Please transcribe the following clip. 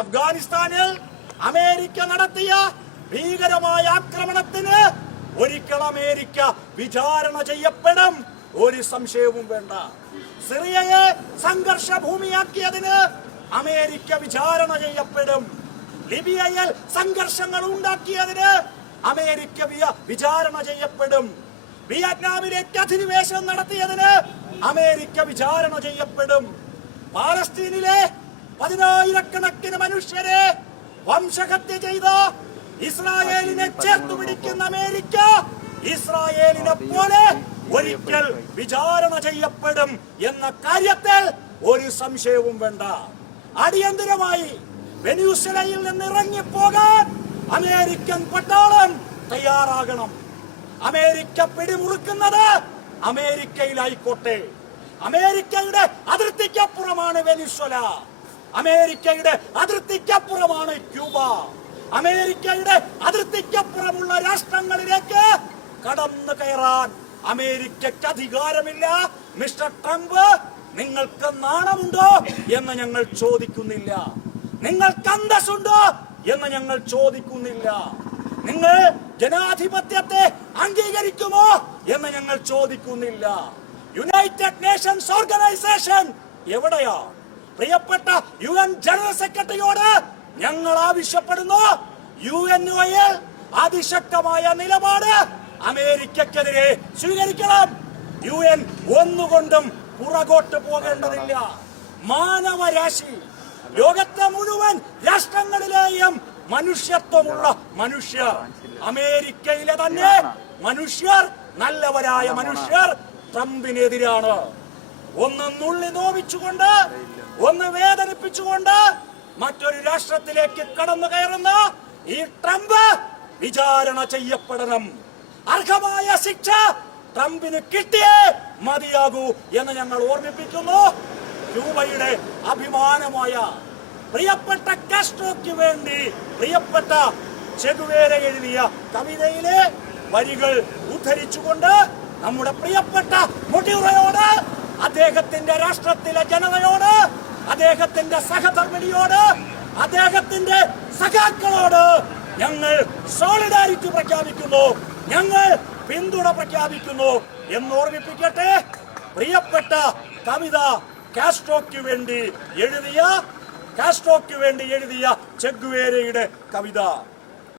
അഫ്ഗാനിസ്ഥാനിൽ അമേരിക്ക നടത്തിയ ഭീകരമായ ആക്രമണത്തിന് ഒരിക്കൽ അമേരിക്ക വിചാരണ ചെയ്യപ്പെടും, ഒരു സംശയവും വേണ്ട. സിറിയയെ സംഘർഷ ഭൂമിയാക്കിയതിന് അമേരിക്ക വിചാരണ ചെയ്യപ്പെടും. ലിബിയയിൽ സംഘർഷങ്ങൾ ഉണ്ടാക്കിയതിന് അമേരിക്ക വിചാരണ ചെയ്യപ്പെടും. വിയറ്റ്നാമിലേക്ക് അധിനിവേശം നടത്തിയതിന് അമേരിക്ക വിചാരണ ചെയ്യപ്പെടും. പാലസ്തീനിലെ 10,000-കണക്കിന് മനുഷ്യരെ വംശഹത്യ ചെയ്ത ഇസ്രായേലിനെ ചേർത്തു പിടിക്കുന്ന അമേരിക്ക ഇസ്രായേലിനെ പോലെ ഒരിക്കൽ വിചാരണ ചെയ്യപ്പെടും എന്ന കാര്യത്തിൽ ഒരു സംശയവും വേണ്ട. അടിയന്തരമായി വെനസ്വേലയിൽ നിന്ന് ഇറങ്ങിപ്പോകാൻ അമേരിക്കൻ പട്ടാളം തയ്യാറാകണം. അമേരിക്ക പിടിമുറുക്കുന്നത് അമേരിക്കയിലായിക്കോട്ടെ. അമേരിക്കയുടെ അതിർത്തിക്കപ്പുറമാണ് വെനസ്വേല, അമേരിക്കയുടെ അതിർത്തിക്കപ്പുറമാണ് ക്യൂബ. അമേരിക്കയുടെ അതിർത്തിക്കപ്പുറമുള്ള രാഷ്ട്രങ്ങളിലേക്ക് കടന്നു കയറാൻ അമേരിക്കയ്ക്ക് അധികാരമില്ല. മിസ്റ്റർ ട്രംപ്, നിങ്ങൾക്ക് നാണമുണ്ടോ എന്ന് ഞങ്ങൾ ചോദിക്കുന്നില്ല. നിങ്ങൾക്ക് അന്തസ്സുണ്ടോ എന്ന് ഞങ്ങൾ ചോദിക്കുന്നില്ല. നിങ്ങൾ ജനാധിപത്യത്തെ അംഗീകരിക്കുമോ എന്ന് ഞങ്ങൾ ചോദിക്കുന്നില്ല. യുണൈറ്റഡ് നേഷൻസ് ഓർഗനൈസേഷൻ എവിടെയാ? പ്രിയപ്പെട്ട UN ജനറൽ സെക്രട്ടറിയോട് ഞങ്ങൾ ആവശ്യപ്പെടുന്നു, UNOയിൽ അതിശക്തമായ നിലപാട് അമേരിക്കക്കെതിരെ സ്വീകരിക്കണം. UN ഒന്നുകൊണ്ടും പുറകോട്ട് പോകേണ്ടതില്ല. മാനവരാശി, ലോകത്തെ മുഴുവൻ രാഷ്ട്രങ്ങളിലെയും മനുഷ്യത്വമുള്ള മനുഷ്യർ, അമേരിക്കയിലെ തന്നെ മനുഷ്യർ, നല്ലവരായ മനുഷ്യർ ട്രംപിനെതിരാണ്. ഒന്ന് നുള്ളി നോവിച്ചുകൊണ്ട്, ഒന്ന് വേദനിപ്പിച്ചുകൊണ്ട് മറ്റൊരു രാഷ്ട്രത്തിലേക്ക് കടന്നു കയറുന്ന ഈ ട്രംപ് വിചാരണ ചെയ്യപ്പെടണം. അർഹമായ ശിക്ഷ ട്രംപിന് കിട്ടിയേ മതിയാകൂ എന്ന് ഞങ്ങൾ ഓർമ്മിപ്പിക്കുന്നു. ക്യൂബയുടെ അഭിമാനമായ പ്രിയപ്പെട്ട കാസ്ട്രോയ്ക്ക് വേണ്ടി പ്രിയപ്പെട്ട ചെഗുവേര എഴുതിയ കവിതയിലെ വരികൾ ഉദ്ധരിച്ചുകൊണ്ട് നമ്മുടെ പ്രിയപ്പെട്ട മൊഡ്യൂറയോട്, അദ്ദേഹത്തിന്റെ രാഷ്ട്രത്തിലെ ജനതയോട്, അദ്ദേഹത്തിന്റെ സഹധർമ്മിണിയോട്, അദ്ദേഹത്തിന്റെ സഖാക്കളോട് ഞങ്ങൾ സോളിഡാരിറ്റി പ്രഖ്യാപിക്കുന്നു, ഞങ്ങൾ പിന്തുണ പ്രഖ്യാപിക്കുന്നു എന്ന് ഓർമ്മിപ്പിക്കട്ടെ. പ്രിയപ്പെട്ട കവിത കാസ്ട്രോയ്ക്ക് വേണ്ടി എഴുതിയ ചെഗുവേരയുടെ കവിത.